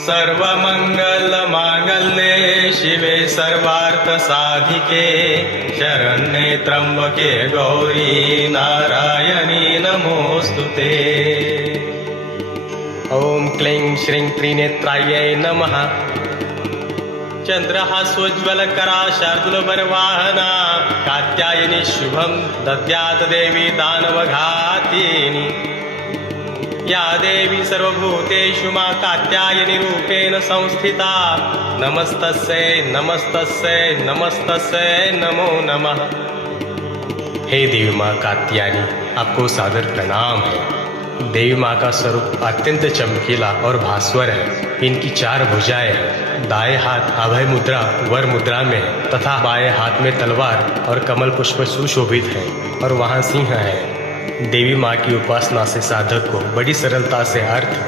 सर्वमंगल मांगल्ये शिवे सर्वार्थ साधिके शरण्ये त्र्यंबके गौरी नारायणी नमोस्तुते। ओम क्लीं श्रीं त्रिनेत्रायै नमः। चंद्रहासोज्ज्वलकरा शार्दूलबरवाहना कात्यायनी शुभं दद्यात् देवी दानवघातिनी। या देवी सर्वभूतेषु मा कात्यायनी रूपेण संस्थिता। नमस्तस्यै नमस्तस्यै नमस्तस्यै नमो नमः। हे देवी माँ कात्यायनी, आपको सादर प्रणाम है। देवी माँ का स्वरूप अत्यंत चमकीला और भास्वर है। इनकी 4 भुजाएं हैं। दाएं हाथ अभय मुद्रा वर मुद्रा में है तथा बाएं हाथ में तलवार और कमल पुष्प सुशोभित है और वहाँ सिंह है। देवी माँ की उपासना से साधक को बड़ी सरलता से अर्थ